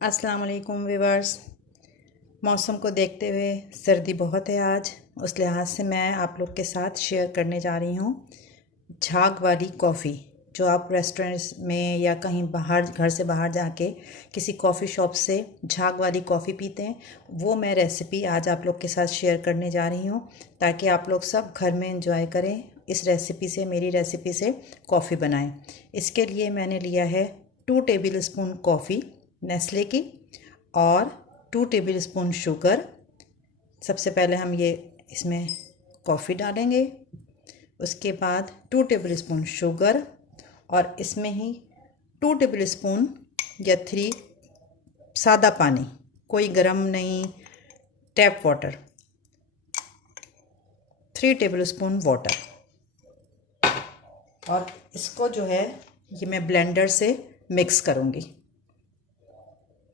अस्सलाम वालेकुम व्यूअर्स। मौसम को देखते हुए सर्दी बहुत है आज, उस लिहाज से मैं आप लोग के साथ शेयर करने जा रही हूँ झाग वाली कॉफ़ी। जो आप रेस्टोरेंट्स में या कहीं बाहर घर से बाहर जाके किसी कॉफ़ी शॉप से झाग वाली कॉफ़ी पीते हैं, वो मैं रेसिपी आज आप लोग के साथ शेयर करने जा रही हूँ ताकि आप लोग सब घर में एंजॉय करें। इस रेसिपी से, मेरी रेसिपी से कॉफ़ी बनाएं। इसके लिए मैंने लिया है 2 टेबल स्पून कॉफ़ी नेस्ले की और 2 टेबल स्पून शुगर। सबसे पहले हम ये इसमें कॉफ़ी डालेंगे, उसके बाद 2 टेबल स्पून शुगर और इसमें ही 2 टेबल स्पून या 3 सादा पानी, कोई गर्म नहीं, tap water, 3 table spoon water. और इसको जो है ये मैं ब्लेंडर से मिक्स करूँगी।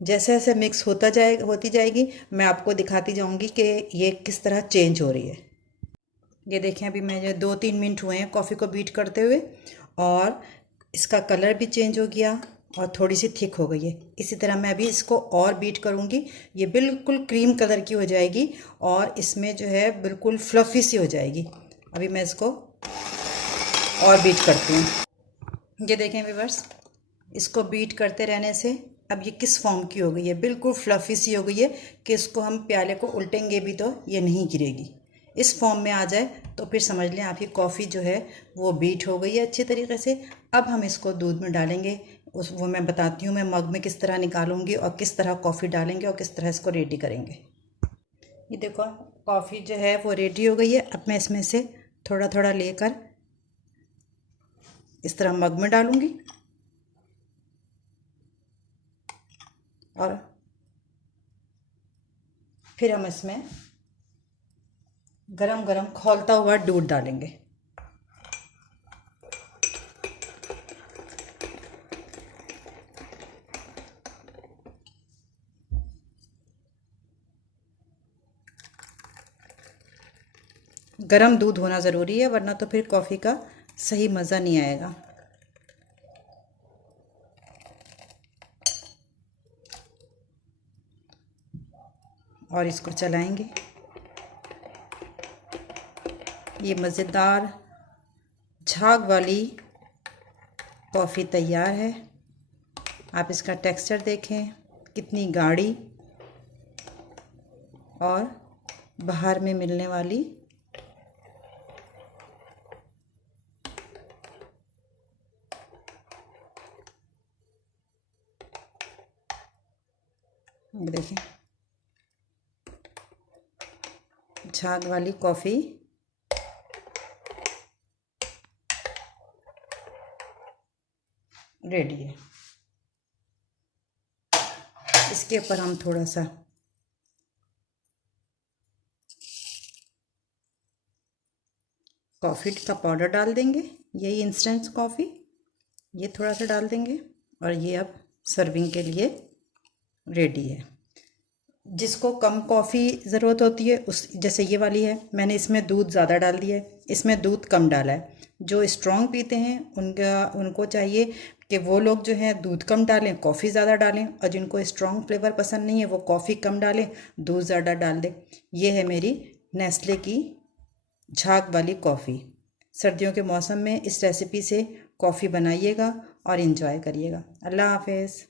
जैसे जैसे मिक्स होती जाएगी मैं आपको दिखाती जाऊंगी कि ये किस तरह चेंज हो रही है। ये देखें, अभी मैं 2-3 मिनट हुए हैं कॉफ़ी को बीट करते हुए और इसका कलर भी चेंज हो गया और थोड़ी सी थिक हो गई है। इसी तरह मैं अभी इसको और बीट करूंगी, ये बिल्कुल क्रीम कलर की हो जाएगी और इसमें जो है बिल्कुल फ्लफ़ी सी हो जाएगी। अभी मैं इसको और बीट करती हूँ। ये देखें व्यूअर्स, इसको बीट करते रहने से अब ये किस फॉर्म की हो गई है, बिल्कुल फ्लफ़ी सी हो गई है कि इसको हम प्याले को उल्टेंगे भी तो ये नहीं गिरेगी। इस फॉर्म में आ जाए तो फिर समझ लें आपकी कॉफ़ी जो है वो बीट हो गई है अच्छी तरीके से। अब हम इसको दूध में डालेंगे, वो मैं बताती हूँ मैं मग में किस तरह निकालूंगी और किस तरह कॉफ़ी डालेंगे और किस तरह इसको रेडी करेंगे। ये देखो, कॉफ़ी जो है वो रेडी हो गई है। अब मैं इसमें से थोड़ा थोड़ा लेकर इस तरह मग में डालूंगी और फिर हम इसमें गरम गरम खौलता हुआ दूध डालेंगे। गरम दूध होना ज़रूरी है, वरना तो फिर कॉफ़ी का सही मज़ा नहीं आएगा। और इसको चलाएंगे। ये मज़ेदार झाग वाली कॉफ़ी तैयार है। आप इसका टेक्सचर देखें, कितनी गाढ़ी और बाहर में मिलने वाली। देखें, झाग वाली कॉफ़ी रेडी है। इसके ऊपर हम थोड़ा सा कॉफ़ी का पाउडर डाल देंगे, यही इंस्टेंट कॉफ़ी, ये थोड़ा सा डाल देंगे और ये अब सर्विंग के लिए रेडी है। जिसको कम कॉफ़ी ज़रूरत होती है, उस जैसे ये वाली है, मैंने इसमें दूध ज़्यादा डाल दिया है, इसमें दूध कम डाला है। जो स्ट्रॉन्ग पीते हैं उनको चाहिए कि वो लोग जो है दूध कम डालें, कॉफ़ी ज़्यादा डालें, और जिनको स्ट्रॉन्ग फ्लेवर पसंद नहीं है वो कॉफ़ी कम डालें, दूध ज़्यादा डाल दें। ये है मेरी नेस्ले की झाग वाली कॉफ़ी। सर्दियों के मौसम में इस रेसिपी से कॉफ़ी बनाइएगा और इन्जॉय करिएगा। अल्लाह हाफ़िज़।